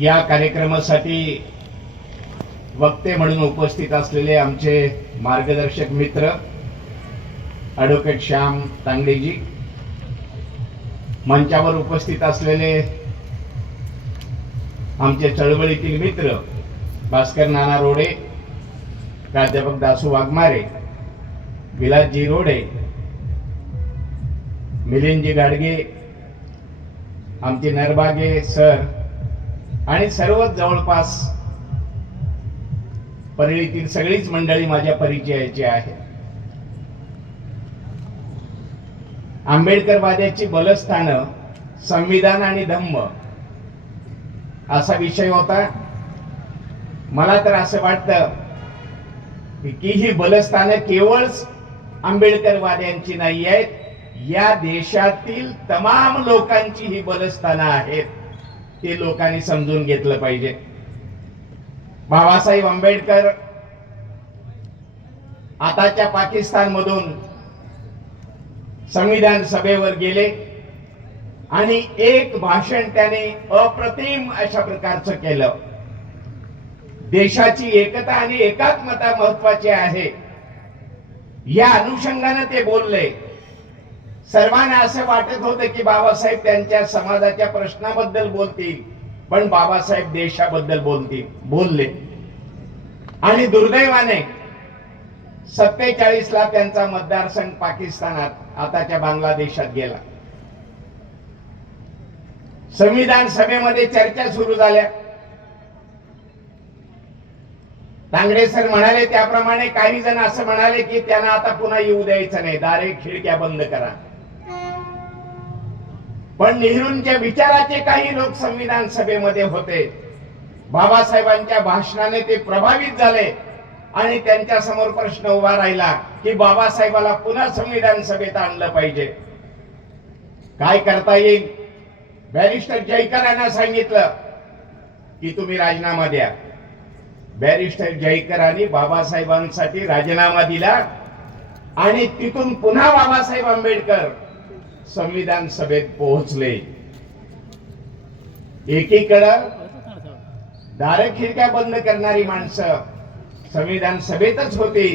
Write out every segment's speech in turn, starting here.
या कार्यक्रमासाठी वक्ते म्हणून उपस्थित असलेले आमचे मार्गदर्शक मित्र ॲडव्होकेट श्याम तांगडेजी, मंचावर उपस्थित असलेले आमचे चळवळीतील मित्र भास्कर नाना रोडे, प्राध्यापक दासू वाघमारे, विलासजी रोडे, मिलिंदजी गाडगे, आमचे नरबागे सर आणि सर्व जवळपास परळीतील सगळीच मंडळी माझ्या परिचयाची आहे. आंबेडकरवाद्याची बलस्थानं संविधान आणि धम्म असा विषय होता. मला तर असं वाटतं की ही बलस्थानं केवळ आंबेडकरवाद्यांची नाही आहेत, या देशातील तमाम लोकांची ही बलस्थानं आहेत. ते लोकांनी समजून घेतलं पाहिजे. बाबासाहेब आंबेडकर आताच्या पाकिस्तान मधून संविधान सभेवर गेले आणि एक भाषण त्याने अप्रतिम अशा प्रकारचं केलं. देशाची एकता आणि एकात्मता महत्वाची आहे या अनुषंगाने ते बोलले. सर्वांना असं वाटत होतं की बाबासाहेब त्यांच्या समाजाच्या प्रश्नाबद्दल बोलतील, पण बाबासाहेब देशाबद्दल बोलले. आणि दुर्दैवाने 47 ला त्यांचा मतदारसंघ पाकिस्तानात आताच्या बांगलादेशात गेला. संविधान सभेमध्ये चर्चा सुरू झाल्या. तांगडे सर म्हणाले त्याप्रमाणे काही जण असं म्हणाले की त्यांना आता पुन्हा येऊ द्यायचं नाही, दारे खिडक्या बंद करा. पण नेहरूंच्या विचाराचे काही लोक संविधान सभेमध्ये होते. बाबासाहेबांच्या भाषणाने ते प्रभावित झाले आणि त्यांच्या समोर प्रश्न उभा राहिला की बाबासाहेबाला पुन्हा संविधान सभेत आणलं पाहिजे. काय करता येईल? बॅरिस्टर जयकरांना सांगितलं की तुम्ही राजीनामा द्या. बॅरिस्टर जयकरांनी बाबासाहेबांसाठी राजीनामा दिला आणि तिथून पुन्हा बाबासाहेब आंबेडकर संविधान सभेत पोहोचले. एकीकडं दार खिडक्या बंद करणारी माणसं संविधान सभेतच होती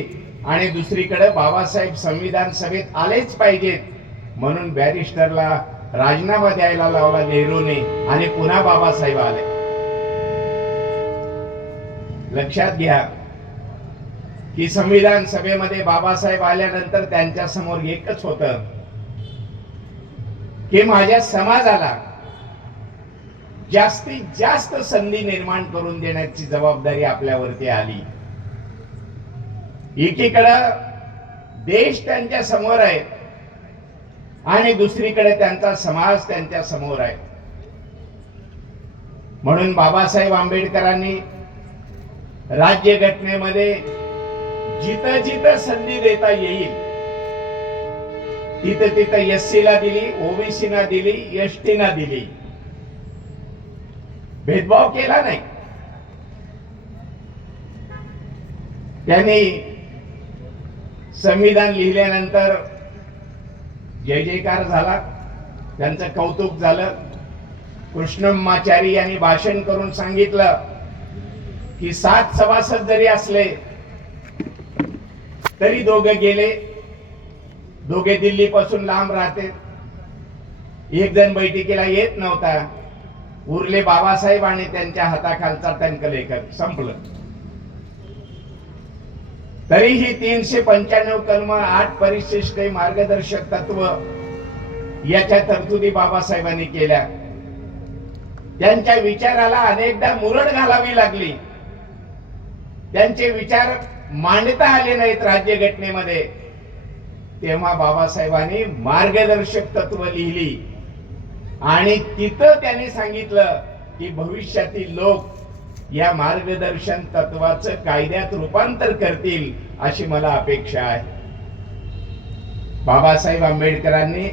आणि दुसरीकडे बाबासाहेब संविधान सभेत आलेच पाहिजेत म्हणून बॅरिस्टरला राजीनामा द्यायला लावला नेहरूने आणि पुन्हा बाबासाहेब आले. लक्षात घ्या की संविधान सभेमध्ये बाबासाहेब आल्यानंतर त्यांच्या समोर एकच होतं की माझ्या समाजाला जास्तीत जास्त संधी निर्माण करून देण्याची जबाबदारी आपल्यावरती आली. एकीकडे देश त्यांच्या समोर आहे आणि दुसरीकडे त्यांचा समाज त्यांच्या समोर आहे. म्हणून बाबासाहेब आंबेडकरांनी राज्यघटनेमध्ये जिथं जिथं संधी देता येईल तिथं तिथं एससी ला दिली, ओबीसी ला दिली, एसटी ला दिली. भेदभाव केला नाही. त्यांनी संविधान लिहिल्यानंतर जय जयकार झाला, त्यांचं कौतुक झालं. कृष्णम्माचारी यांनी भाषण करून सांगितलं की 7 सभासद जरी असले तरी दोघे गेले, दोघे दिल्ली पासून लांब राहते. एक जण बैठकीला येत नव्हता, उरले बाबासाहेब आणि त्यांच्या हाताखालचा टंकलेखक. संपलं. तरीही 395 कलम, 8 परिशिष्टे, मार्गदर्शक तत्व याच्या तरतुदी बाबासाहेबांनी केल्या. त्यांच्या विचाराला अनेकदा मुरड घालावी लागली. त्यांचे विचार मांडता आले नाहीत राज्यघटनेमध्ये. तेव्हा बाबासाहेबांनी मार्गदर्शक तत्व लिहिली आणि तिथं त्यांनी सांगितलं की भविष्यातील लोक या मार्गदर्शन तत्वाचं कायद्यात रूपांतर करतील अशी मला अपेक्षा आहे. बाबासाहेब आंबेडकरांनी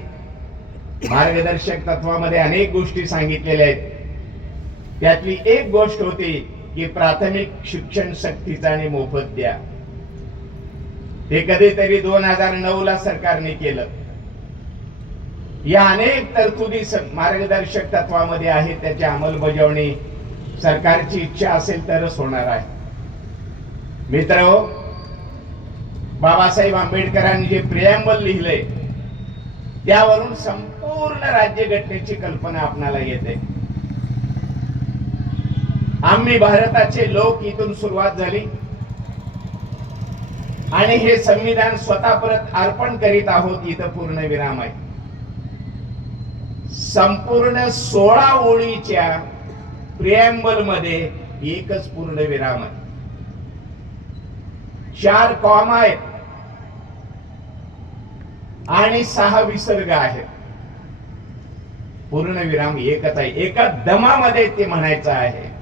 मार्गदर्शक तत्वामध्ये अनेक गोष्टी सांगितलेल्या आहेत. त्यातली एक गोष्ट होती की प्राथमिक शिक्षण सक्तीचं आणि मोफत द्या. ते कधीतरी 2009 ला सरकारने केलं. या अनेक तरतुदी मार्गदर्शक तत्वामध्ये आहेत, त्याची अंमलबजावणी सरकारची इच्छा असेल तरच होणार आहे. मित्रहो, बाबासाहेब आंबेडकरांनी जे प्रिॲम्बल लिहिलंय त्यावरून संपूर्ण राज्यघटनेची कल्पना आपणाला येते. आम्ही भारताचे लोक इथून सुरुवात झाली आणि हे संविधान स्वतः परत अर्पण करीत आहोत. इथं पूर्ण विराम आहे. संपूर्ण 16 ओळीच्या प्रिॲम्बल मध्ये एकच पूर्ण विराम आहे. 4 कॉमा आहेत आणि 6 विसर्ग आहेत. पूर्ण विराम एकच आहे. एका दमामध्ये ते म्हणायचं आहे.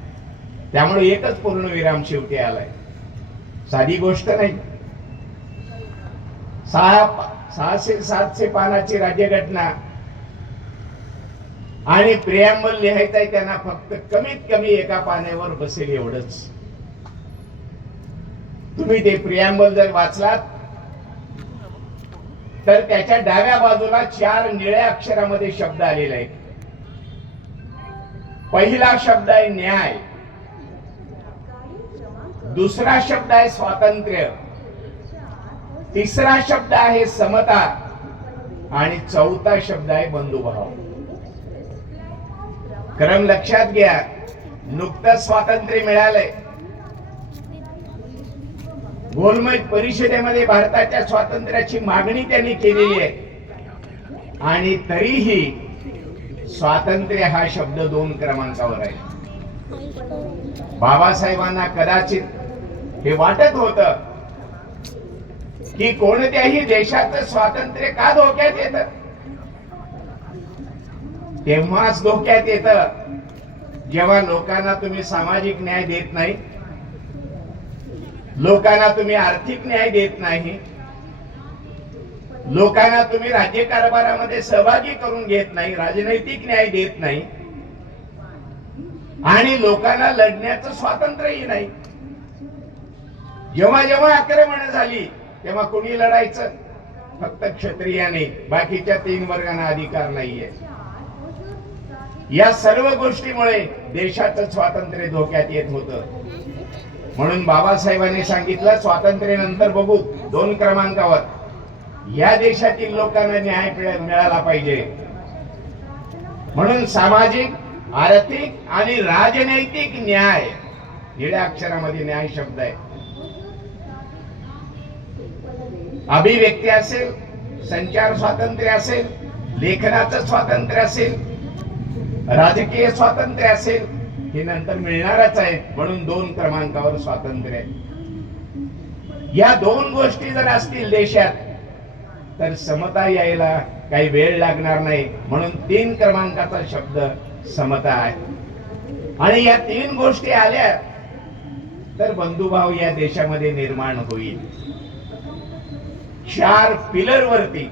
त्यामुळे एकच पूर्ण विराम शेवटी आलाय. साधी गोष्ट नाही. 600-700 पानाची राज्यघटना आणि प्रिॲम्बल लिहायचं आहे त्यांना फक्त कमीत कमी एका पाण्यावर बसेल एवढंच. तुम्ही ते प्रिॲम्बल जर वाचलात तर त्याच्या डाव्या बाजूला 4 निळ्या अक्षरामध्ये शब्द आलेले आहेत. पहिला शब्द आहे न्याय, दुसरा शब्द आहे स्वातंत्र्य, तिसरा शब्द आहे समता आणि चौथा शब्द आहे बंधुभाव. क्रम लक्षात घ्या. नुकतंच स्वातंत्र्य मिळालंय. गोलमेज परिषदेमध्ये भारताच्या स्वातंत्र्याची मागणी त्यांनी केलेली आहे आणि तरीही स्वातंत्र्य हा शब्द 2 क्रमांकावर आहे. बाबासाहेबांना कदाचित हे वाटत होतं की कोणत्याही देशाचं स्वातंत्र्य का धोक्यात येतं. तेव्हाच धोक्यात येतं जेव्हा लोकांना तुम्ही सामाजिक न्याय देत नाही, लोकांना तुम्ही आर्थिक न्याय देत नाही, लोकांना तुम्ही राज्यकारभारामध्ये सहभागी करून घेत नाही, राजनैतिक न्याय देत नाही आणि लोकांना लढण्याचं स्वातंत्र्यही नाही. जेव्हा जेव्हा आक्रमण झाली तेव्हा कोणी लढायचं? फक्त क्षत्रियाने. बाकीच्या 3 वर्गांना अधिकार नाहीये. या सर्व गोष्टीमुळे देशाचं स्वातंत्र्य धोक्यात येत होतं. म्हणून बाबासाहेबांनी सांगितलं स्वातंत्र्य नंतर बघू, 2 क्रमांकावर या देशातील लोकांना न्याय मिळाला पाहिजे. म्हणून सामाजिक, आर्थिक आणि राजनैतिक न्याय, निळ्या अक्षरामध्ये न्याय शब्द आहे. अभिव्यक्ती असेल, संचार स्वातंत्र्य असेल, लेखनाचं स्वातंत्र्य असेल, राजकीय स्वातंत्र्य असेल, हे नंतर मिळणारच आहे. म्हणून 2 क्रमांकावर स्वातंत्र्य आहे. या 2 गोष्टी जर असतील देशात तर समता यायला काही वेळ लागणार नाही. म्हणून 3 क्रमांकाचा शब्द समता आहे. आणि या 3 गोष्टी आल्या तर बंधुभाव या देशामध्ये निर्माण होईल. 4 पिलर वरती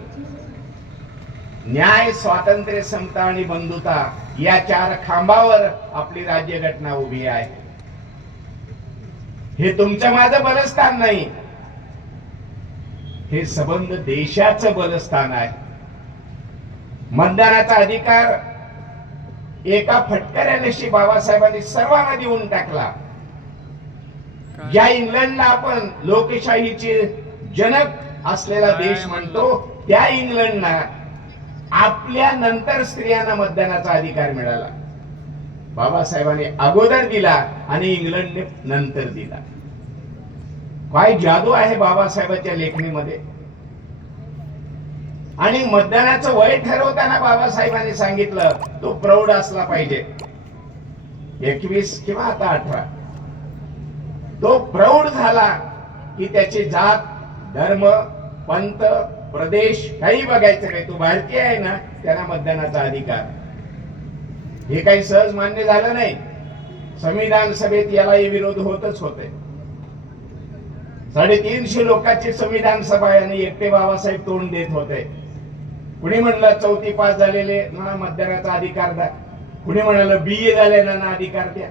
न्याय, स्वातंत्र्य, समता आणि बंधुता या 4 खांबावर आपली राज्यघटना उभी आहे. हे तुमचं माझं बलस्थान नाही, हे संबंध देशाचं बलस्थान आहे. मतदानाचा अधिकार एका फटकऱ्याने बाबासाहेबांनी सर्वांना देऊन टाकला. ज्या इंग्लंडला आपण लोकशाहीचे जनक असलेला देश म्हणतो, त्या इंग्लंडला आपल्या नंतर स्त्रियांना मतदानाचा अधिकार मिळाला. बाबासाहेबांनी अगोदर दिला आणि इंग्लंडने नंतर दिला. काय जादू आहे बाबासाहेबांच्या लेखणीमध्ये. आणि मतदानाचं वय ठरवताना बाबासाहेबांनी सांगितलं तो प्रौढ असला पाहिजे. 21 किंवा आता 18. तो प्रौढ झाला की त्याची जात, धर्म, पंथ, प्रदेश काही बघायचं नाही. तो भारतीय आहे ना, त्यांना मतदानाचा अधिकार. हे काही सहज मान्य झालं नाही. संविधान सभेत यालाही विरोध होतच होते. 350 लोकांची संविधान सभा आणि एकटे बाबासाहेब तोंड देत होते. कुणी म्हणलं 4थी पास झालेले ना मतदानाचा अधिकार द्या, कुणी म्हणाल BA झालेल्यांना अधिकार द्या.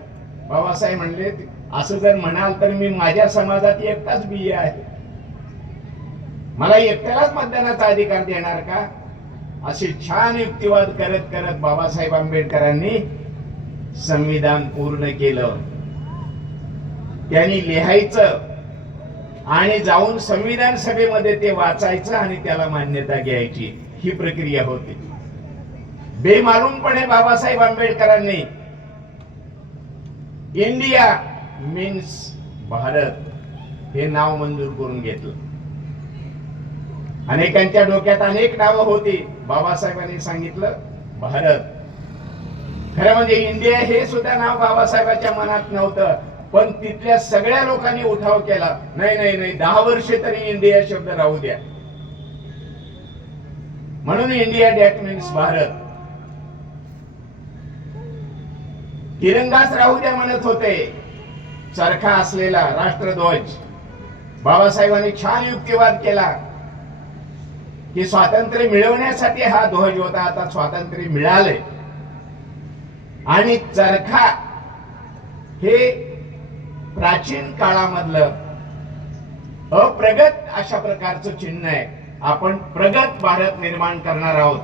बाबासाहेब म्हणले असं जर म्हणाल तर मी माझ्या समाजात एकटाच BA आहे, मला एकट्यालाच मतदानाचा अधिकार देणार का? असे छान युक्तिवाद करत करत बाबासाहेब आंबेडकरांनी संविधान पूर्ण केलं. त्यांनी लिहायचं आणि जाऊन संविधान सभेमध्ये ते वाचायचं आणि त्याला मान्यता घ्यायची, ही प्रक्रिया होती. बेमालूमपणे बाबासाहेब आंबेडकरांनी इंडिया मीन्स भारत हे नाव मंजूर करून घेतलं. अनेकांच्या डोक्यात अनेक नावं होती, बाबासाहेबांनी सांगितलं भारत. खरं म्हणजे इंडिया हे सुद्धा नाव बाबासाहेबांच्या मनात नव्हतं, पण तिथल्या सगळ्या लोकांनी उठाव केला, नाही नाही नाही, 10 वर्षे तरी इंडिया शब्द राहू द्या. म्हणून इंडिया दॅट मीन्स भारत. तिरंगाच राहू द्या म्हणत होते, चरखा असलेला राष्ट्रध्वज. बाबासाहेबांनी छान युक्तिवाद केला की स्वातंत्र्य मिळवण्यासाठी हा ध्वज होता, आता स्वातंत्र्य मिळाले आणि चरखा हे प्राचीन काळामधलं अप्रगत अशा प्रकारचं चिन्ह आहे. आपण प्रगत भारत निर्माण करणार आहोत,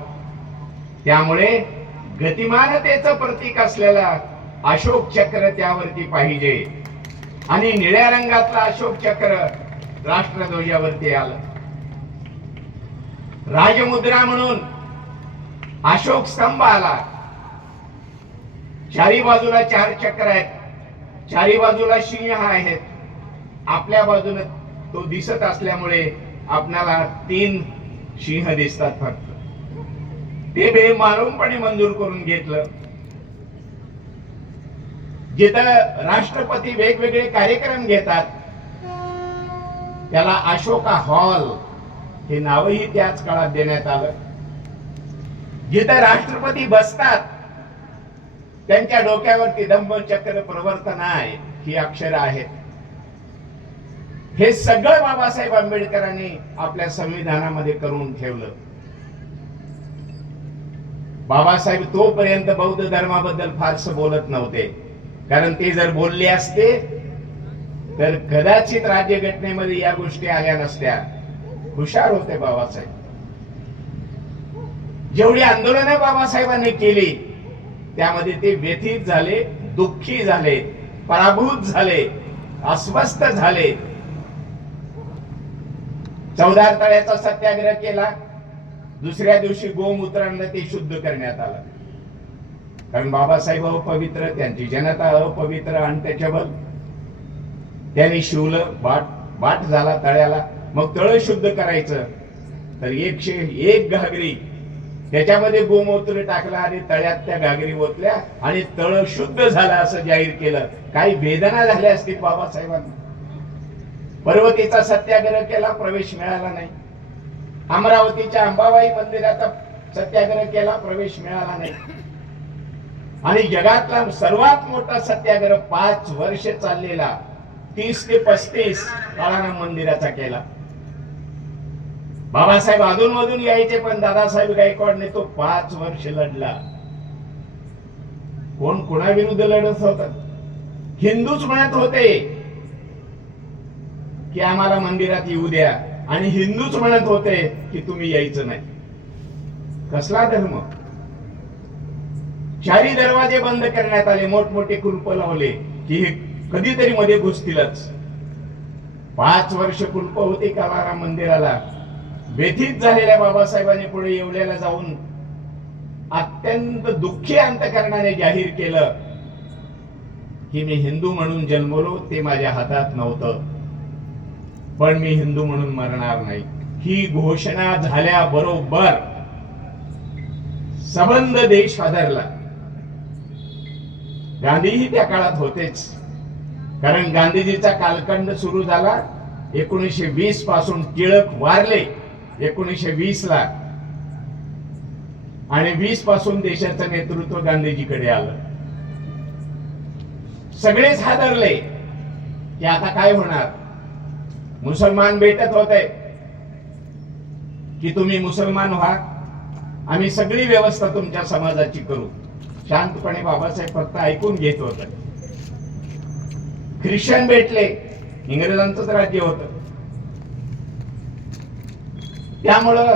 त्यामुळे गतिमानतेचं प्रतीक असलेला अशोक चक्र त्यावरती पाहिजे आणि निळ्या रंगातला अशोक चक्र राष्ट्रध्वजावरती आलं. राजमुद्रा म्हणून अशोक स्तंभ आला. चारी बाजूला 4 चक्र आहेत, चारी बाजूला सिंह आहेत. आपल्या बाजूने तो दिसत असल्यामुळे आपल्याला 3 सिंह दिसतात फक्त. ते बेमालूमपणे मंजूर करून घेतलं. जिथं राष्ट्रपती वेगवेगळे कार्यक्रम घेतात त्याला अशोका हॉल हे नावही त्याच काळात देण्यात आलं. जिथं राष्ट्रपती बसतात त्यांच्या डोक्यावरती धम्मचक्र प्रवर्तनाय ही अक्षरं आहेत. हे सगळं बाबासाहेब आंबेडकरांनी आपल्या संविधानामध्ये करून ठेवलं. बाबासाहेब तोपर्यंत बौद्ध धर्माबद्दल फारसं बोलत नव्हते, कारण ते जर बोलले असते तर कदाचित राज्यघटनेमध्ये या गोष्टी आल्या नसत्या. हुशार होते बाबासाहेब. जेवढी आंदोलनं बाबासाहेबांनी केली त्यामध्ये ते व्यथित झाले, दुःखी झाले, पराभूत झाले, अस्वस्थ झाले. 14 तळ्याचा सत्याग्रह केला. दुसऱ्या दिवशी गोमूत्रांना ते शुद्ध करण्यात आलं, कारण बाबासाहेब अपवित्र, त्यांची जनता अपवित्र, आणि त्याच्यावर त्यांनी शिवलं. बाट झाला तळ्याला. मग तळ शुद्ध करायचं तर 101 घागरी त्याच्यामध्ये गोमूत्र टाकला आणि तळ्यात त्या घागरी ओतल्या आणि तळ शुद्ध झालं असं जाहीर केलं. काही वेदना झाल्या असतील बाबासाहेबांना. पर्वतीचा सत्याग्रह केला, प्रवेश मिळाला नाही. अमरावतीच्या अंबाबाई मंदिराचा सत्याग्रह केला, प्रवेश मिळाला नाही. आणि जगातला सर्वात मोठा सत्याग्रह 5 वर्ष चाललेला 30 ते 35 काळाराम मंदिराचा केला. बाबासाहेब अधूनमधून यायचे, पण दादासाहेब गायकवाडने तो 5 वर्ष लढला. कोण कोणाविरुद्ध लढत होता? हिंदूच म्हणत होते की आम्हाला मंदिरात येऊ द्या, आणि हिंदूच म्हणत होते की तुम्ही यायचं नाही. कसला धर्म? 4 दरवाजे बंद करण्यात आले, मोठमोठे कुलप लावले की हे कधीतरी मध्ये घुसतीलच. 5 वर्ष कुलप होती कालाराम मंदिराला. व्यथित झालेल्या बाबासाहेबांनी पुढे येवल्याला जाऊन अत्यंत दुःखी अंतकरणाने जाहीर केलं की मी हिंदू म्हणून जन्मलो, ते माझ्या हातात नव्हतं, पण मी हिंदू म्हणून मरणार नाही. ही घोषणा झाल्याबरोबर सबंध देश हादरला. गांधीही त्या काळात होतेच, कारण गांधीजीचा कालखंड सुरू झाला 1920 पासून. टिळक वारले 1920 ला, आणि 20 पासून देशाचं नेतृत्व गांधीजीकडे आलं. सगळेच हादरले की आता काय होणार. मुसलमान भेटत होते की तुम्ही मुसलमान व्हा, आम्ही सगळी व्यवस्था तुमच्या समाजाची करू. शांतपणे बाबासाहेब फक्त ऐकून घेत होते. ख्रिश्चन भेटले, इंग्रजांचंच राज्य होतं, त्यामुळं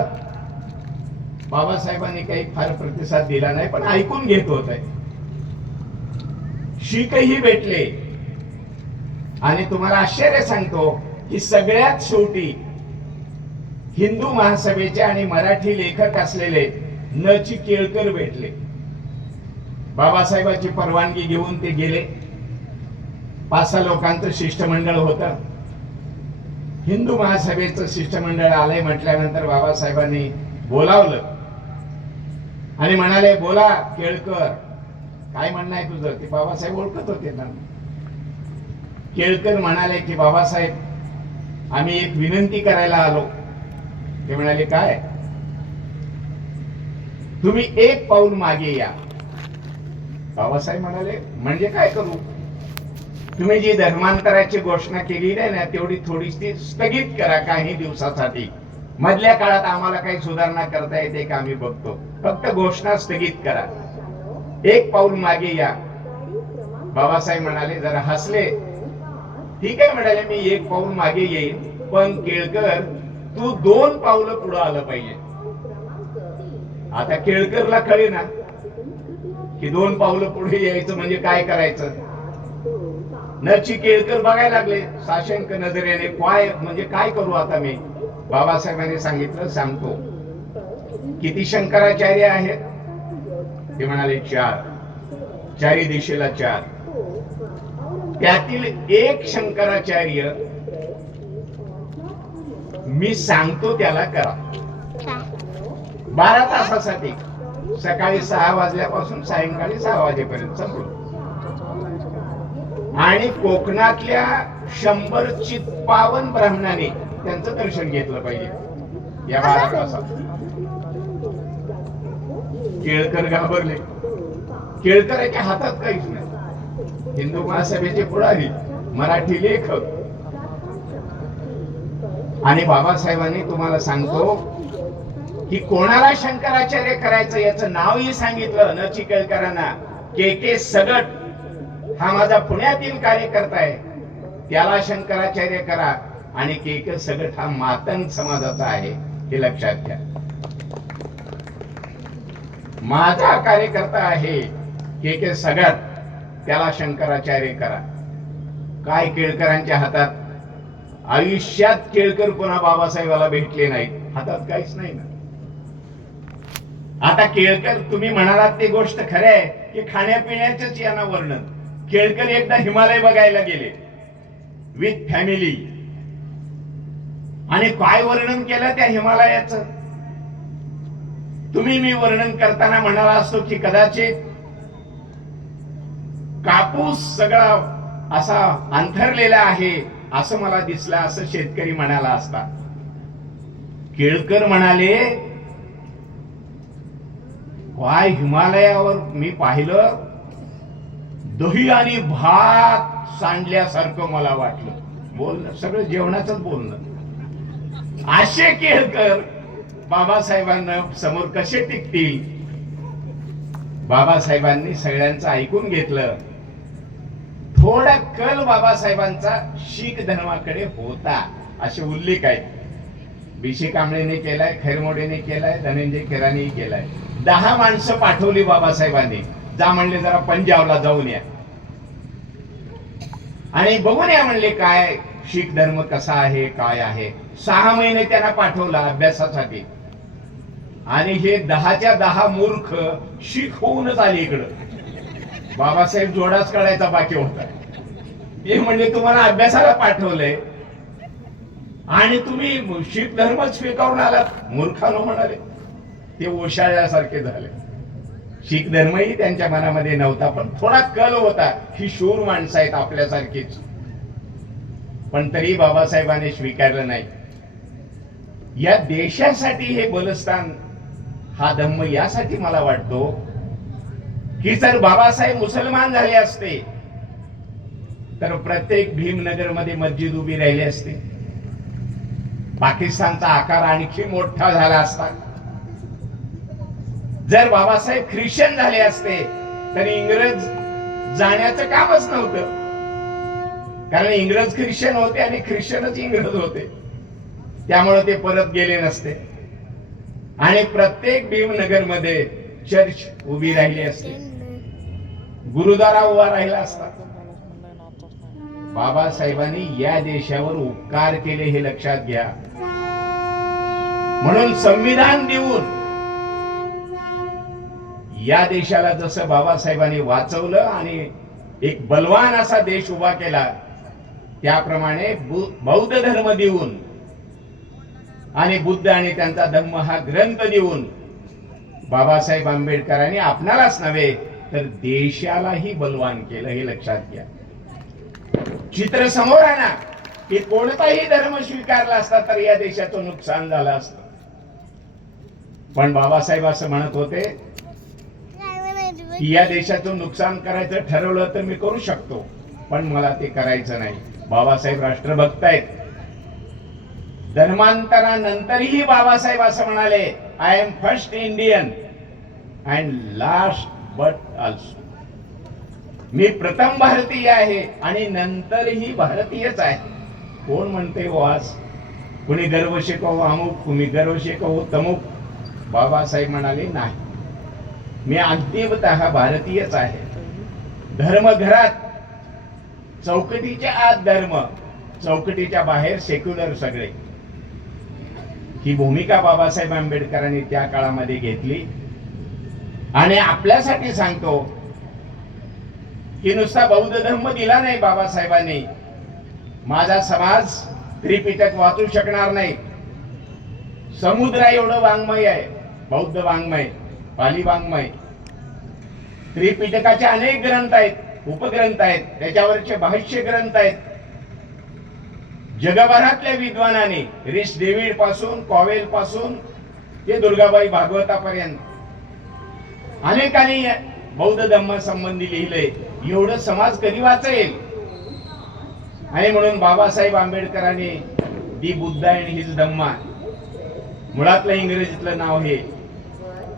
बाबासाहेबांनी काही फार प्रतिसाद दिला नाही, पण ऐकून घेत होते. शीखही भेटले. आणि तुम्हाला आश्चर्य सांगतो की सगळ्यात शेवटी हिंदू महासभेचे आणि मराठी लेखक असलेले न.चि. केळकर भेटले. बाबासाहेबांची परवानगी घेऊन ते गेले. 5-6 लोकांचं शिष्टमंडळ होतं. हिंदू महासभेचं शिष्टमंडळ आलंय म्हटल्यानंतर बाबासाहेबांनी बोलावलं आणि म्हणाले, बोला केळकर, काय म्हणणं आहे तुझं? ते बाबासाहेब ओळखत होते ना. केळकर म्हणाले की बाबासाहेब, आम्ही एक विनंती करायला आलो. ते म्हणाले, काय? तुम्ही एक पाऊल मागे या. बाबासाहेब म्हणाले, म्हणजे काय करू? तुम्ही जी धर्मांतराची घोषणा केली आहे ना, तेवढी थोडीशी स्थगित करा काही दिवसासाठी. मधल्या काळात आम्हाला काही सुधारणा करता येते का आम्ही बघतो. फक्त घोषणा स्थगित करा. एक पाऊल मागे या. बाबासाहेब म्हणाले, जरा हसले. ठीक आहे म्हणाले, मी एक पाऊल मागे येईन, पण केळकर तू 2 पावलं पुढे आलं पाहिजे. आता केळकरला कळे ना की 2 पावलं पुढे यायचं म्हणजे काय करायचं. न.चि. केळकर बघायला लागले साशंक नजरेने, काय म्हणजे काय करू आता मी. बाबासाहेबांनी सांगितलं, सांगतो. किती शंकराचार्य आहेत? ते म्हणाले 4. चारी दिशेला 4. त्यातील एक शंकराचार्य मी सांगतो त्याला करा. 12 तासासाठी, सकाळी 6 वाजल्यापासून सायंकाळी 6 वाजेपर्यंत संपलं. आणि कोकणातल्या 100 ब्राह्मणांनी त्यांचं दर्शन घेतलं पाहिजे या 12 तासात. केळकर घाबरले. केळकराच्या हातात काहीच नाही. हिंदू महासभेचे पुढारी, मराठी लेखक. आणि बाबासाहेबांनी तुम्हाला सांगतो की कोणाला शंकराचार्य करायचं याचं नावही सांगितलं न.चि. केळकरांना. के सगट हा माझा पुण्यातील कार्यकर्ता आहे, त्याला शंकराचार्य करा. आणि के सगट हा मातंग समाजाचा आहे, हे लक्षात घ्या. माझा कार्यकर्ता आहे के सगट, त्याला शंकराचार्य करा. काय केळकरांच्या हातात? आयुष्यात केळकर कोणा बाबासाहेबाला भेटले नाहीत. हातात काहीच नाही ना. आता केळकर, तुम्ही म्हणालात ते गोष्ट खरी आहे की खाण्यापिण्याचंच यांना वर्णन. केळकर एकदा हिमालय बघायला गेले विथ फॅमिली. आणि काय वर्णन केलं त्या हिमालयाचं. तुम्ही मी वर्णन करताना म्हणाला असतो की कदाचित कापूस सगळा असा अंथरलेला आहे असं मला दिसलं, असं शेतकरी म्हणाला असता. केळकर म्हणाले, काय हिमालयावर मी पाहिलं, दही आणि भात सांडल्यासारखं मला वाटलं. बोलणं सगळं जेवणाचंच बोलणं. असे केळकर बाबासाहेबांना समोर कसे टिकतील. बाबासाहेबांनी सगळ्यांचं ऐकून घेतलं. थोडा कल बाबासाहेबांचा शीख धर्माकडे होता असे उल्लेख आहेत. बी.सी. कांबळेने केलाय, खैरमोडेने केलाय, धनंजय केरानेही केलाय. 10 माणसं पाठवली बाबासाहेबांनी. जा म्हणले, जरा पंजाबला जाऊन या आणि बघून या म्हणले काय शीख धर्म कसा आहे, काय आहे. 6 महिने त्यांना पाठवला अभ्यासासाठी. आणि हे 10च्या 10 मूर्ख शीख होऊनच आले इकडं. बाबासाहेब जोडाच काढायचा बाकी होता. ते म्हणजे तुम्हाला अभ्यासाला पाठवलंय आणि तुम्ही शीख धर्मच स्वीकारून आलात. मूर्खानो म्हणाले. ते ओशाळल्यासारखे झाले. शीख धर्मही त्यांच्या मनामध्ये नव्हता, पण थोडा कल होता. ही शूर माणसं आहेत आपल्यासारखीच. पण तरी बाबासाहेबांनी स्वीकारलं नाही. या देशासाठी हे बलस्थान, हा धम्म यासाठी मला वाटतो की जर बाबासाहेब मुसलमान झाले असते तर प्रत्येक भीमनगर मध्ये मस्जिद उभी राहिली असते. पाकिस्तानचा आकार आणखी मोठा झाला असता. जर बाबासाहेब ख्रिश्चन झाले असते तर इंग्रज जाण्याचं कामच नव्हतं. कारण इंग्रज ख्रिश्चन होते आणि ख्रिश्चनच इंग्रज होते. त्यामुळे ते परत गेले नसते आणि प्रत्येक भीमनगर मध्ये चर्च उभी राहिली असते. गुरुद्वारा उभा राहिला असता. बाबासाहेबांनी या देशावर उपकार केले हे लक्षात घ्या. म्हणून संविधान देऊन या देशाला जसं बाबासाहेबांनी वाचवलं आणि एक बलवान असा देश उभा केला, त्याप्रमाणे बौद्ध धर्म देऊन आणि बुद्ध आणि त्यांचा धम्म हा ग्रंथ देऊन बाबासाहेब आंबेडकरांनी आपणालाच नव्हे तर देशालाही बलवान केलं हे लक्षात घ्या. चित्र समोर आहे ना की कोणताही धर्म स्वीकारला असता तर या देशाचं नुकसान झालं असतं. पण बाबासाहेब असं म्हणत होते की या देशाचं नुकसान करायचं ठरवलं तर मी करू शकतो, पण मला ते करायचं नाही. बाबासाहेब राष्ट्रभक्त आहेत. धर्मांतरानंतरही बाबासाहेब असं म्हणाले, I am first Indian and last but also. मी प्रथम भारतीय आहे आणि नंतरही भारतीयच आहे. कोण म्हणते हो आज? कुणी गर्व शिकव अमुक, कुणी गर्व शिकव तमुक. बाबासाहेब म्हणाले नाही, मी अंतिमतः भारतीयच आहे. धर्म घरात, चौकटीच्या आत धर्म, चौकटीच्या बाहेर सेक्युलर सगळे. ही भूमिका बाबासाहेब आंबेडकरांनी त्या काळामध्ये घेतली. आणि आपल्यासाठी सांगतो की नुसता बौद्ध धर्म दिला नाही बाबासाहेबांनी. माझा समाज त्रिपिटक वाचू शकणार नाही. समुद्रा एवढं वाङ्मय आहे, बौद्ध वाङ्मय, पाली वाङ्मय. त्रिपिटकाचे अनेक ग्रंथ आहेत, उपग्रंथ आहेत, त्याच्यावरचे भाष्य ग्रंथ आहेत. जगभरातल्या विद्वानांनी रिस डेव्हिड पासून, कॉवेल पासून ते दुर्गाबाई भागवतापर्यंत अनेकांनी बौद्ध धम्म संबंधी लिहिलंय. एवढं समाज कधी वाचेल? आणि म्हणून बाबासाहेब आंबेडकरांनी दी बुद्ध अँड हिज धम्मा, मुळातलं इंग्रजीतलं नाव हे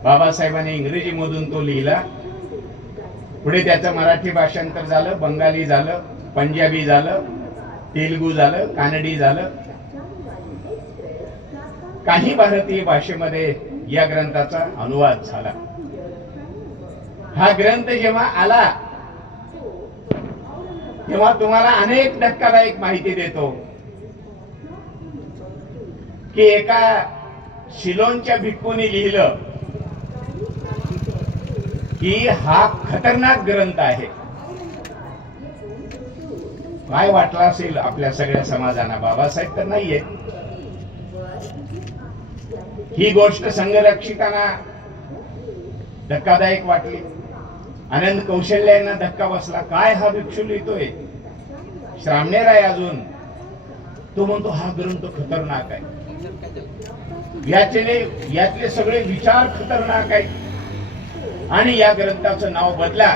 बाबासाहेबांनी इंग्रजी मधून तो लिहिला. पुढे त्याचं मराठी भाषांतर झालं, बंगाली झालं, पंजाबी झालं, तेलुगू झालं, कानडी झालं. काही भारतीय भाषेमध्ये या ग्रंथाचा अनुवाद झाला. हा ग्रंथ जेव्हा आला तेव्हा तुम्हाला अनेक धक्कादायक माहिती देतो की एका शिलोनच्या भिक्खूंनी लिहिलं की हा खतरनाक ग्रंथ आहे. काय वाटलं असेल आपल्या सगळ्या समाजाला? बाबासाहेब तर नाहीये. ही गोष्ट संघरक्षितांना धक्कादायक वाटली. आनंद कौशल्य यांना धक्का बसला. काय हा भिक्षू लिहितोय? श्रामणेर आहे अजून, तो म्हणतो हा ग्रंथ खतरनाक आहे. यातले सगळे विचार खतरनाक आहेत आणि या ग्रंथाचं नाव बदला.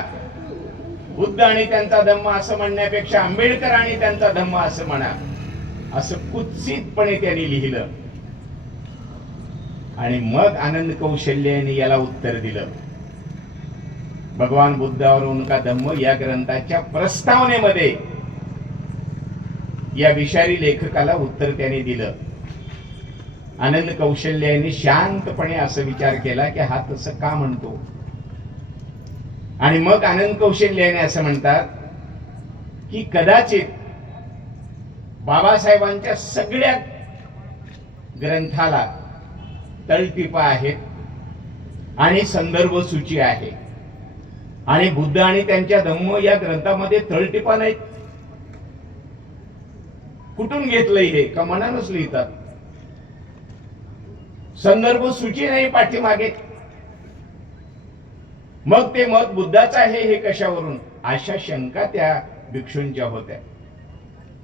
बुद्ध आणि त्यांचा धम्म असं म्हणण्यापेक्षा आंबेडकर आणि त्यांचा धम्म असं म्हणा, असं कुत्सितपणे त्यांनी लिहिलं. आणि मग आनंद कौशल्य यांनी याला उत्तर दिलं. भगवान बुद्ध और उनका धम्म या ग्रंथाच्या प्रस्तावनेमध्ये या विषारी लेखकाला उत्तर त्यांनी दिलं. आनंद कौशल्य यांनी शांतपणे असं विचार केला की हा तसं का म्हणतो. आणि मग आनंद कौशल्य यांनी असं म्हणतात की कदाचित बाबासाहेबांच्या सगळ्या ग्रंथाला तळटीपा आहेत आणि संदर्भ सूची आहे आणि बुद्ध आणि त्यांच्या धम्म या ग्रंथामध्ये तळटीपा नाहीत. कुठून घेतलंय हे? का मनानच लिहितात? संदर्भ सूची नाही पाठीमागे. मग ते मत बुद्धाचं आहे हे कशावरून? अशा शंका त्या भिक्षूंच्या होत्या.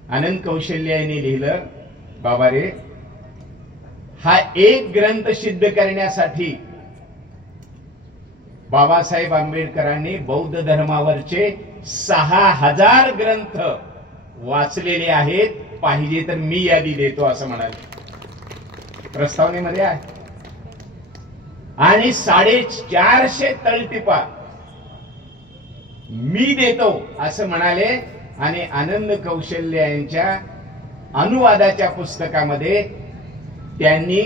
आनंद कौशल्य यांनी लिहिलं, बाबा रे, हा एक ग्रंथ सिद्ध करण्यासाठी बाबासाहेब आंबेडकरांनी बौद्ध धर्मावरचे 6000 ग्रंथ वाचलेले आहेत. पाहिजे तर मी यादी देतो असं म्हणाले. प्रस्तावनेमध्ये आहे. आणि 450 तळटीपा मी देतो असं म्हणाले. आणि आनंद कौशल्य यांच्या अनुवादाच्या पुस्तकामध्ये त्यांनी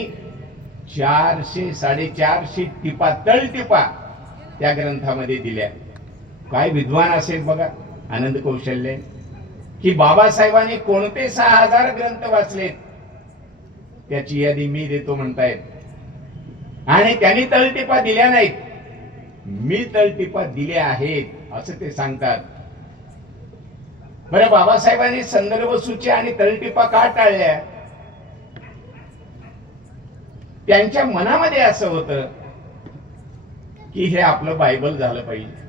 400-450 टिपा तळटीपा त्या ग्रंथामध्ये दिल्या. काय विद्वान असेल बघा आनंद कौशल्य, की बाबासाहेबांनी कोणते 6000 ग्रंथ वाचलेत त्याची यादी मी देतो म्हणतायत. आणि त्यांनी तळटीपा दिल्या नाहीत, मी तळटीपा दिल्या आहेत असं ते सांगतात. बरं, बाबासाहेबांनी संदर्भ सूची आणि तळटीपा का टाळल्या? त्यांच्या मनामध्ये असं होतं की हे आपलं बायबल झालं पाहिजे.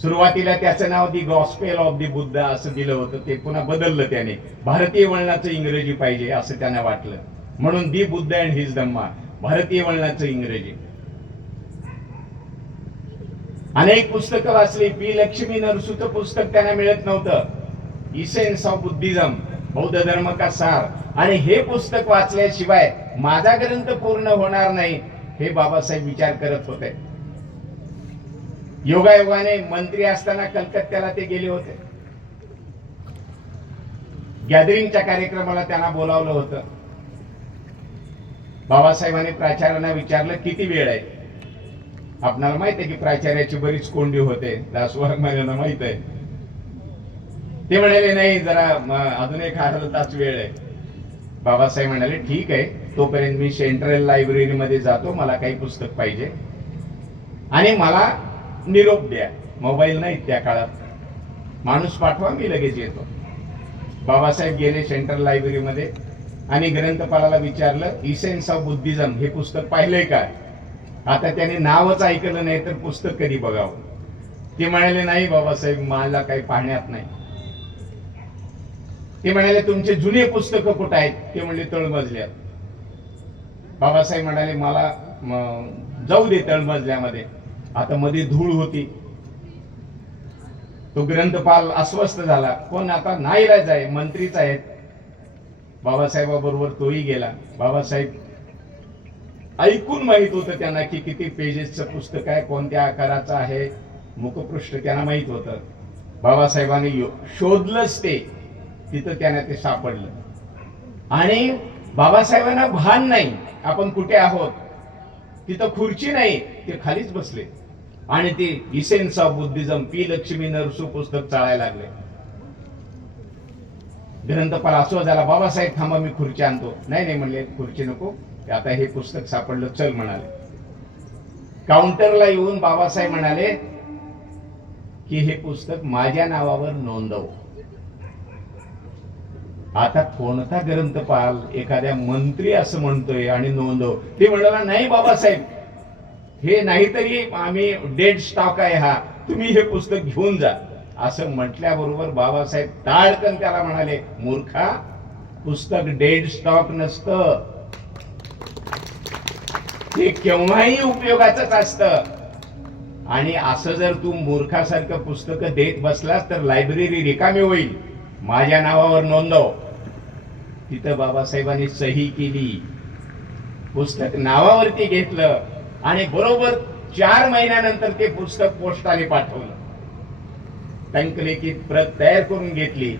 सुरुवातीला त्याचं नाव दी गॉस्पेल ऑफ दी बुद्ध असं दिलं होतं, ते पुन्हा बदललं त्याने. भारतीय वळणाचं इंग्रजी पाहिजे असं त्यांना वाटलं, म्हणून दी बुद्ध अँड हिज धम्मा, भारतीय वळणाचं इंग्रजी. अनेक पुस्तकं वाचली. पी लक्ष्मी नरसूचं पुस्तक त्यांना मिळत नव्हतं, इसेन्स ऑफ बुद्धिझम, बौद्ध धर्म का सार. आणि हे पुस्तक वाचल्याशिवाय माझा ग्रंथ पूर्ण होणार नाही हे बाबासाहेब विचार करत होते. योगायोगाने मंत्री असताना कलकत्त्याला ते गेले होते. गॅदरिंगच्या कार्यक्रमाला त्यांना बोलावलं होतं. बाबासाहेबांनी प्राचार्यांना विचारलं किती वेळ आहे. आपणाला माहित आहे की प्राचार्याची बरीच कोंडी होते, दासवाग्यांना माहित आहे. ते म्हणाले नाही, जरा अजून एक अर्धा तास वेळ आहे. बाबासाहेब म्हणाले ठीक आहे, तोपर्यंत मी सेंट्रल लायब्ररी मध्ये जातो, मला काही पुस्तक पाहिजे आणि मला निरोप द्या. मोबाईल नाही त्या काळात, माणूस पाठवा, मी लगेच येतो. बाबासाहेब गेले सेंट्रल लायब्ररी मध्ये आणि ग्रंथपालाला विचारलं इसेन्स ऑफ बुद्धिझम हे पुस्तक पाहिलंय का. आता त्याने नावच ऐकलं नाही तर पुस्तक कधी बघावं. ते म्हणाले नाही बाबासाहेब, मला काही पाहण्यात नाही. ते म्हणाले तुमचे जुने पुस्तकं कुठे आहेत. ते म्हणले तळमजल्यात. बाबासाहेब म्हणाले मला जाऊ दे तळमजल्यामध्ये. आता मध्ये धूळ होती. तो ग्रंथपाल अस्वस्थ झाला, पण आता नाईलाज आहे, मंत्रीच आहेत. बाबासाहेबाबरोबर तोही गेला. बाबासाहेब ऐकून माहित होतं त्यांना की किती पेजेसचं पुस्तक आहे, कोणत्या आकाराचं आहे, मुखपृष्ठ त्यांना माहित होतं. बाबासाहेबांनी शोधलंच ते, तिथं त्यांना ते सापडलं. आणि बाबासाहेबांना भान नाही आपण कुठे आहोत. तिथं खुर्ची नाही, ते खालीच बसले आणि ते essence of Buddhism P Lakshmi Narasu पुस्तक चाळायला लागले. ग्रंथपाल असं झाला, बाबासाहेब थांबा मी खुर्ची आणतो. नाही नाही म्हणले, खुर्ची नको, आता हे पुस्तक सापडलं, चल म्हणाले. काउंटरला येऊन बाबासाहेब म्हणाले की हे पुस्तक माझ्या नावावर नोंदव. आता कोणता ग्रंथपाल एखाद्या मंत्री असं म्हणतोय आणि नोंदव. ते म्हणाला नाही बाबासाहेब, हे नाहीतरी आम्ही डेड स्टॉक आहे हा, तुम्ही हे पुस्तक घेऊन जा. असं म्हटल्याबरोबर बाबासाहेब ताडकन त्याला म्हणाले, मूर्खा, पुस्तक डेड स्टॉक नसतं, ते केव्हाही उपयोगाचंच असतं. आणि असं जर तू मूर्खासारखं पुस्तक देत बसलास तर लायब्ररी रिकामी होईल, माझ्या नावावर नोंदव. तिथं बाबासाहेबांनी सही केली, पुस्तक नावावरती घेतलं आणि बरोबर 4 महिन्यानंतर ते पुस्तक पोस्टाने पाठवलं. टंकलेखित प्रत तयार करून घेतली.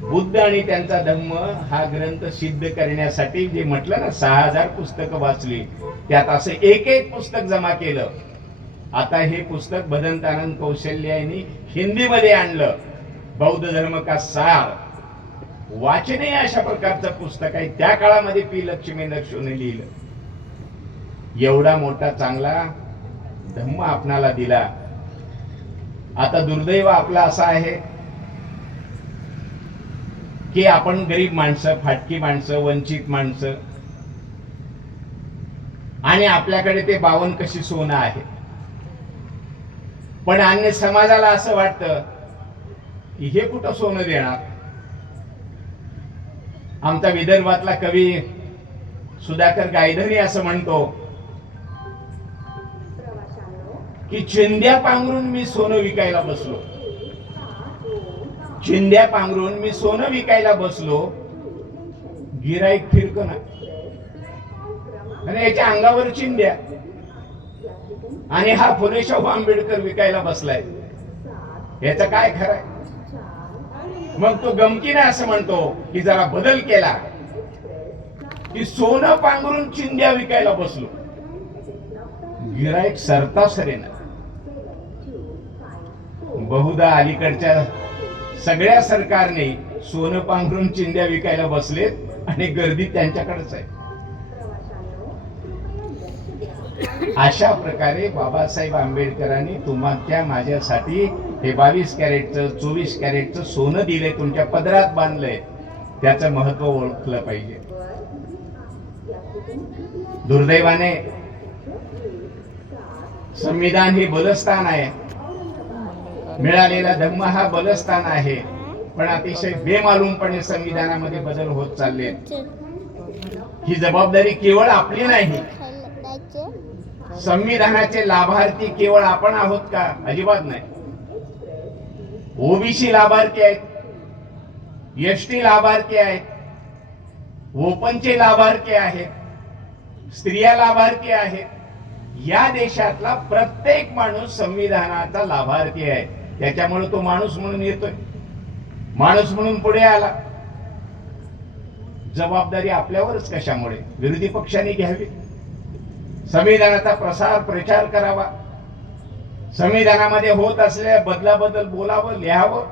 बुद्ध आणि त्यांचा धम्म हा ग्रंथ सिद्ध करण्यासाठी जे म्हटलं ना 6000 पुस्तकं वाचली, त्यात असं एक एक पुस्तक जमा केलं. आता हे पुस्तक भदंतानंद कौशल्य यांनी हिंदीमध्ये आणलं, बौद्ध धर्म का सार. वाचनीय अशा प्रकारचं पुस्तक आहे. त्या काळामध्ये पी लक्ष्मी नरसूने लिहिलं. एवढा मोठा चांगला धम्म आपणाला दिला. आता दुर्दैव आपला असा आहे की आपण गरीब माणसं, फाटकी माणसं, वंचित माणसं, आणि आपल्याकडे ते 52 कशी सोनं आहे. पण अन्य समाजाला असं वाटतं की हे कुठं सोनं देणार. आमचा विदर्भातला कवी सुधाकर गायधनी असं म्हणतो की चिंध्या पांघरून मी सोनं विकायला बसलो. चिंध्या पांघरून मी सोनं विकायला बसलो, गिराईक फिरकना आणि याच्या अंगावर चिंध्या, आणि हा फुले शाहू आंबेडकर विकायला बसलाय. याचं काय खरंय. मग तो गमतीने असं म्हणतो की जरा बदल केला की सोनं पांघरून चिंध्या विकायला बसलो, गिराईक सरता सरेना. बहुधा अलीकडच्या सगळ्या सरकारने सोनं पांघरून चिंध्या विकायला बसलेत आणि गर्दी त्यांच्याकडेच आहे. अशा प्रकारे बाबासाहेब आंबेडकरांनी तुमच्या माझ्यासाठी हे 22 कॅरेटचं 24 कॅरेटचं सोनं दिले, तुमच्या पदरात बांधलंय, त्याचं महत्व ओळखलं पाहिजे. दुर्दैवाने संविधान हे बलस्थान आहे, मिळालेला धम्म हा बलस्थान आहे, पण अतिशय बेमालूमपणे संविधानामध्ये बदल होत चालले. ही जबाबदारी केवळ आपली नाही. संविधानाचे लाभार्थी केवळ आपण आहोत का? अजिबात नाही. ओबीसी लाभार्थी आहेत, एसटी लाभार्थी आहेत, ओपनचे लाभार्थी आहेत, स्त्रिया लाभार्थी आहेत. या देशातला प्रत्येक माणूस संविधानाचा लाभार्थी आहे. त्याच्यामुळे तो माणूस म्हणून येतोय, माणूस म्हणून पुढे आला. जबाबदारी आपल्यावरच कशामुळे? विरोधी पक्षांनी घ्यावी, संविधानाचा प्रचार करावा, संविधानामध्ये होत असलेल्या बदलाबद्दल बोलावं, लिहावं,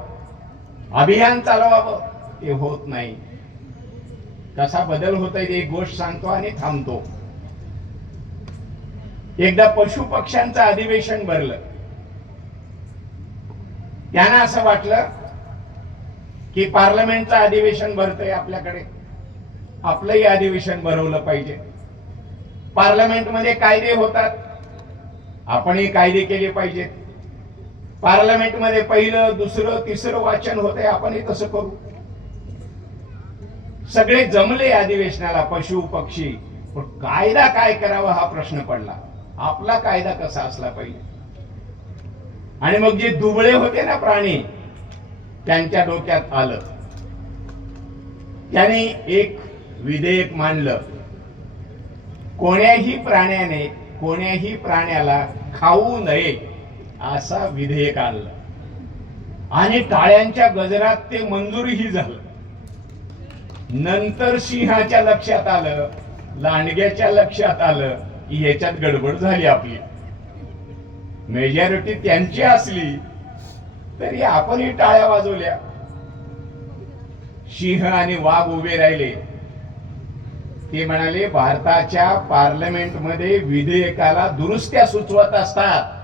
अभियान चालवावं. ते होत नाही. कसा बदल होतोय एक गोष्ट सांगतो आणि थांबतो. एकदा पशु पक्ष्यांचं अधिवेशन भरलं. त्यांना असं वाटलं की पार्लमेंटचं अधिवेशन भरतंय आपल्याकडे, आपलंही अधिवेशन भरवलं पाहिजे. पार्लमेंटमध्ये कायदे होतात, आपणही कायदे केले पाहिजेत. पार्लमेंटमध्ये पहिलं दुसरं तिसरं वाचन होतंय, आपणही तसं करू. सगळे जमले अधिवेशनाला, पशु पक्षी. पण कायदा काय करावा हा प्रश्न पडला. आपला कायदा कसा असला पाहिजे? आणि मग जे दुबळे होते ना प्राणी, त्यांच्या डोक्यात आलं. त्यांनी एक विधेयक मांडलं. कोण्याही प्राण्याला खाऊ नये असा विधेयक आणलं आणि टाळ्यांच्या गजरात ते मंजूरही झालं. नंतर सिंहाच्या लक्षात आलं, लांडग्याच्या लक्षात आलं की ह्याच्यात गडबड झाली आपली. मेजॉरिटी त्यांची असली तरी आपणही टाळ्या वाजवल्या. सिंह आणि वाघ उभे राहिले. ते म्हणाले, भारताच्या पार्लमेंटमध्ये विधेयकाला दुरुस्त्या सुचवत असतात,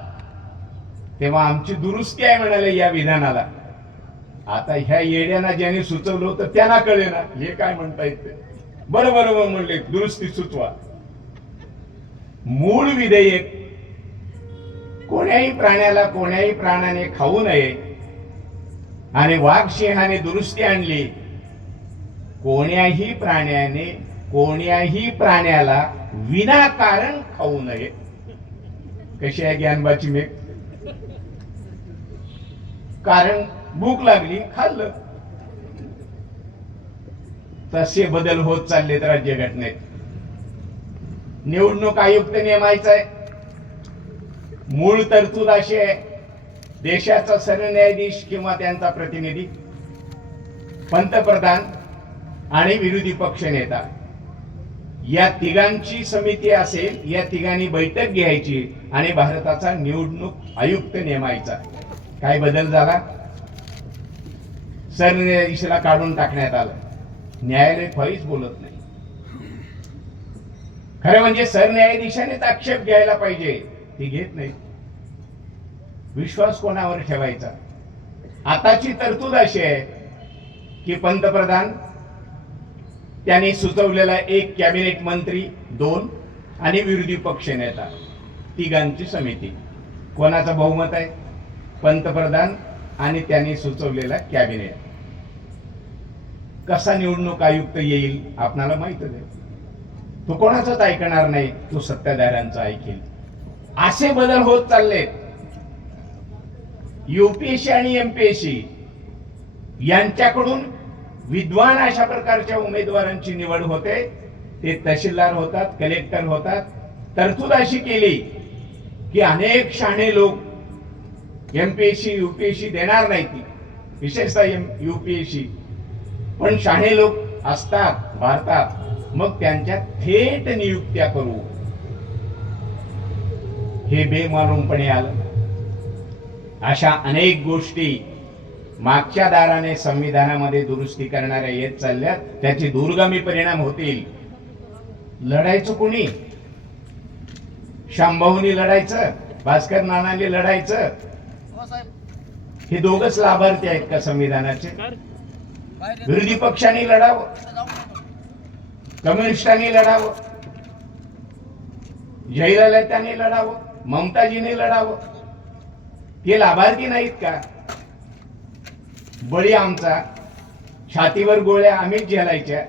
तेव्हा आमची दुरुस्ती आहे म्हणाले या विधानाला. आता ह्या येड्यांना ज्याने सुचवलं होतं त्यांना कळेना हे काय म्हणतायत ते. बरोबर म्हणले, दुरुस्ती सुचवा. मूळ विधेयक कोण्याही प्राण्याला कोण्याही प्राण्याने खाऊ नये आणि वाघ सिंहाने दुरुस्ती आणली. कोण्याही प्राण्याला विनाकारण खाऊ नये. कशी आहे ज्ञानबाची मेघ? कारण भूक लागली, खाल्लं. तसे बदल होत चाललेत राज्यघटनेत. निवडणूक आयुक्त नेमायचा आहे. मूळ तरतूद अशी आहे, देशाचा सरन्यायाधीश किंवा त्यांचा प्रतिनिधी, पंतप्रधान आणि विरोधी पक्ष नेता या तिघांची समिती असेल. या तिघांनी बैठक घ्यायची आणि भारताचा निवडणूक आयुक्त नेमायचा. काय बदल झाला? सरन्यायाधीशाला काढून टाकण्यात आलं. न्यायालय काहीच बोलत नाही. खरं म्हणजे सरन्यायाधीशानेच आक्षेप घ्यायला पाहिजे, ती घेत नाही. विश्वास कोणावर ठेवायचा? आताची तरतूद अशी आहे की पंतप्रधान, त्यांनी सुचवलेला एक कॅबिनेट मंत्री 2 आणि विरोधी पक्ष नेता, तिघांची समिती. कोणाचा बहुमत आहे? पंतप्रधान आणि त्यांनी सुचवलेला कॅबिनेट. कसा निवडणूक आयुक्त येईल आपणाला माहितच आहे. तो कोणाचाच ऐकणार नाही, तो सत्ताधाऱ्यांचा ऐकेल. असे बदल होत चालले. यूपीएससी आणि एमपीएससी यांच्याकडून विद्वान अशा प्रकारच्या उमेदवारांची निवड होते. ते तहसीलदार होतात, कलेक्टर होतात. तरतूद अशी केली की अनेक शहाणे लोक एमपीएससी यूपीएससी देणार नाहीत, विशेषतः यूपीएससी. पण शहाणे लोक असतात भारतात, मग त्यांच्या थेट नियुक्त्या करू. हे बेमालूमपणे आलं अशा अनेक गोष्टी मागच्या दाराने संविधानामध्ये दुरुस्ती करणाऱ्या येत चालल्यात, त्याचे दूरगामी परिणाम होतील. लढायचं कोणी? शांभाऊनी लढायचं, भास्कर नानांनी लढायचं? हे दोघच लाभार्थी आहेत का संविधानाचे? विरोधी पक्षांनी लढावं, कम्युनिस्टांनी लढावं, जयललितांनी लढावं, ममताजींनी लढावं? हे लाभार्थी नाहीत का? बळी आमचा, छातीवर गोळ्या आम्हीच झेलायच्या.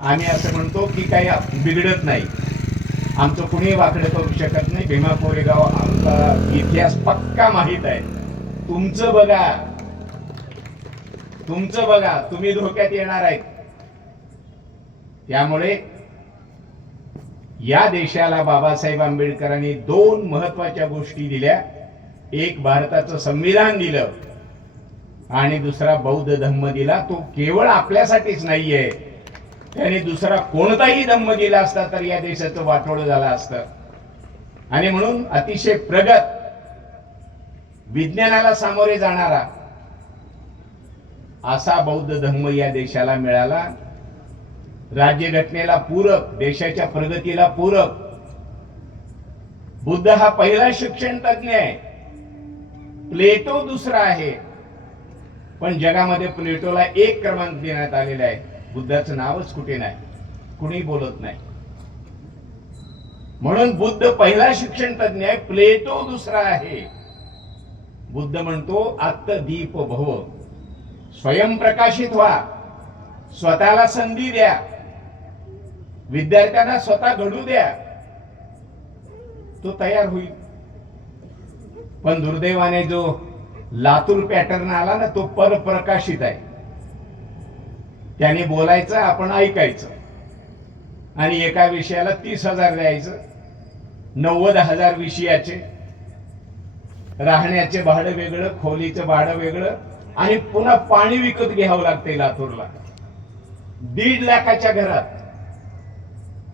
आम्ही असं म्हणतो की काही बिघडत नाही, आमचं कुणी वाकडं करू शकत नाही. भीमा कोरेगाव आमचा इतिहास पक्का माहित आहे. तुमचं बघा, तुम्ही धोक्यात येणार आहेत. त्यामुळे या देशाला बाबासाहेब आंबेडकरांनी दोन महत्वाच्या गोष्टी दिल्या. एक भारताचं संविधान दिलं आणि दुसरा बौद्ध धम्म दिला. तो केवळ आपल्यासाठीच नाहीये, त्याने दुसरा कोणताही धम्म दिला असता तर या देशाचं वाटोळं झालं असतं. आणि म्हणून अतिशय प्रगत विज्ञानाला सामोरे जाणारा असा बौद्ध धम्म या देशाला मिळाला. राज्यघटनेला पूरक, देशाच्या प्रगतीला पूरक. बुद्ध हा पहिला शिक्षण तज्ञ आहे, प्लेटो दुसरा आहे. पण जगामध्ये प्लेटोला 1 क्रमांक देण्यात आलेला आहे. बुद्धाचं नावच कुठे नाही, कुणी बोलत नाही. म्हणून बुद्ध पहिला शिक्षण तज्ञ आहे, प्लेटो दुसरा आहे. बुद्ध म्हणतो आत्मदीप भव, स्वयंप्रकाशित व्हा, स्वतःला संधी द्या, विद्यार्थ्यांना स्वतः घडू द्या, तो तयार होईल. पण दुर्दैवाने जो लातूर पॅटर्न आला ना, तो परप्रकाशित आहे. त्याने बोलायचं, आपण ऐकायचं आणि एका विषयाला 30,000 द्यायचं, 90,000 विषयाचे, राहण्याचे भाडं वेगळं, खोलीचं भाडं वेगळं, आणि पुन्हा पाणी विकत घ्यावं लागते लातूरला 1.5 लाखाच्या घरात.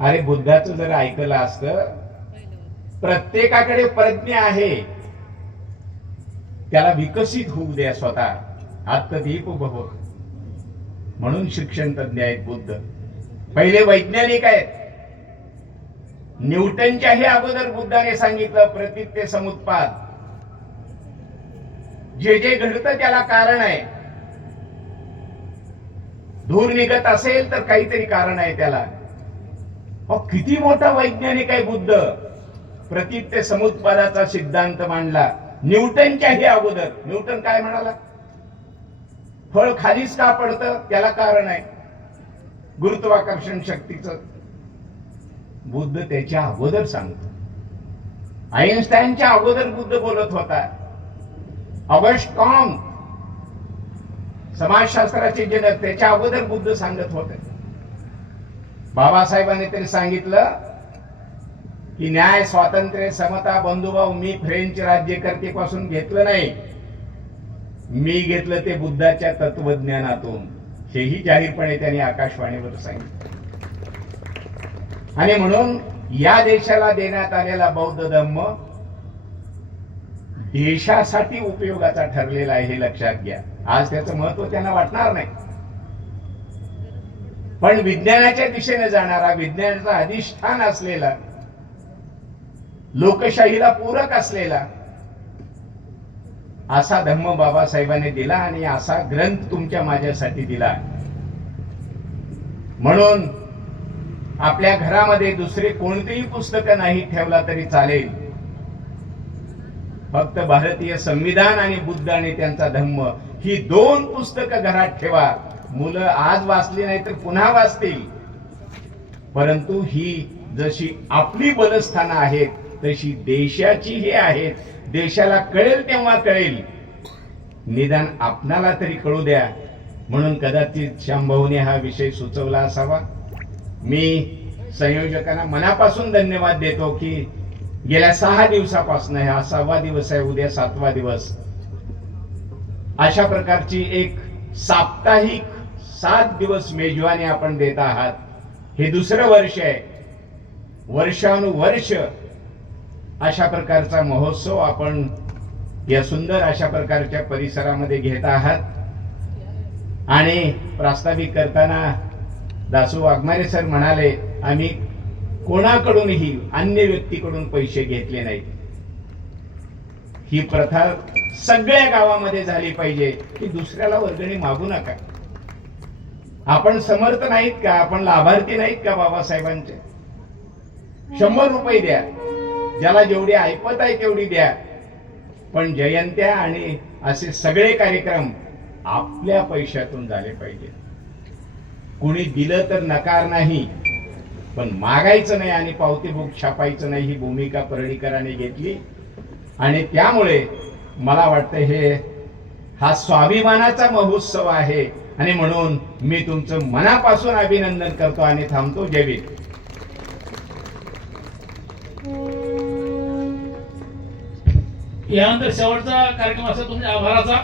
अरे बुद्धाचं जर ऐकलं असतं, प्रत्येकाकडे प्रज्ञा आहे, त्याला विकसित होऊ द्या स्वतः. आत्मदीप भव. म्हणून शिक्षण तज्ञ आहेत बुद्ध. पहिले वैज्ञानिक आहेत. न्यूटनच्याही अगोदर बुद्धाने सांगितलं प्रतीत समुत्पाद. जे जे घडतं त्याला कारण आहे. धूर निघत असेल तर काहीतरी कारण आहे त्याला. किती मोठा वैज्ञानिक आहे बुद्ध. प्रतीत समुत्पादाचा सिद्धांत मांडला न्यूटनच्याही अगोदर. न्यूटन काय म्हणाला? फळ खालीच का पडतं त्याला कारण आहे गुरुत्वाकर्षण शक्तीचं. बुद्ध त्याच्या अगोदर सांगतो. आईन्स्टाईनच्या अगोदर बुद्ध बोलत होता. ऑगस्ट कॉम्ट समाजशास्त्राचे जनक, त्याच्या अगोदर बुद्ध सांगत होते. बाबासाहेबांनी तरी सांगितलं की न्याय, स्वातंत्र्य, समता, बंधुभाव मी फ्रेंच राज्यकर्तेपासून घेतलं नाही, मी घेतलं ते बुद्धाच्या तत्वज्ञानातून. हेही जाहीरपणे त्यांनी आकाशवाणीवर सांगितलं. आणि म्हणून या देशाला देण्यात आलेला बौद्ध धम्म देशासाठी उपयोगाचा ठरलेला आहे, हे लक्षात घ्या. आज त्याचं महत्व त्यांना वाटणार नाही, पण विज्ञानाच्या दिशेने जाणारा, विज्ञानाचा अधिष्ठान असलेला, लोकशाहीला पूरक असलेला असा धम्म बाबासाहेबांनी दिला आणि असा ग्रंथ तुमच्या माझ्यासाठी दिला. म्हणून आपल्या घरामध्ये दुसरे कोणतेही पुस्तक नाही ठेवला तरी चालेल, फक्त भारतीय संविधान आणि बुद्ध आणि त्यांचा धम्म ही 2 पुस्तकं घरात ठेवा. मुलं आज वाचली नाही तर पुन्हा वाचतील, परंतु ही जशी आपली बलस्थानं आहेत तशी देशाची ही आहेत. देशाला कळेल तेव्हा कळेल, निदान आपणाला तरी कळू द्या. म्हणून कदाचित शांभाऊने हा विषय सुचवला असावा. मी संयोजकांना मनापासून धन्यवाद देतो की गेल्या 6 दिवसापासून, हा 6वा दिवस आहे, उद्या 7वा दिवस, अशा प्रकारची एक साप्ताहिक 7 दिवस मेजवानी आपण देत आहात. हे दुसरं वर्ष आहे. वर्षानुवर्ष अशा प्रकारचा महोत्सव आपण या सुंदर अशा प्रकारच्या परिसरामध्ये घेत आहात. आणि प्रास्ताविक करताना दासू वाघमारे सर म्हणाले, आम्ही कोणाकडूनही अन्य व्यक्तीकडून पैसे घेतले नाहीत. ही प्रथा सगळ्या गावामध्ये झाली पाहिजे की दुसऱ्याला वर्गणी मागू नका. आपण समर्थ नाहीत का, आपण लाभार्थी नाहीत का बाबासाहेबांचे? 100 रुपये द्या, ज्याला जेवढी ऐपत आहे तेवढी द्या, पण जयंत्या आणि असे सगळे कार्यक्रम आपल्या पैशातून झाले पाहिजे. कुणी दिलं तर नकार नाही, पण मागायचं नाही आणि पावती बुक छापायचं नाही, ही भूमिका परळीकरांनी घेतली. आणि त्यामुळे मला वाटतं हा स्वाभिमानाचा महोत्सव आहे. आणि म्हणून मी तुमचं मनापासून अभिनंदन करतो आणि थांबतो. जय भीम. यानंतर शेवटचा कार्यक्रम असेल तुमच्या आभाराचा.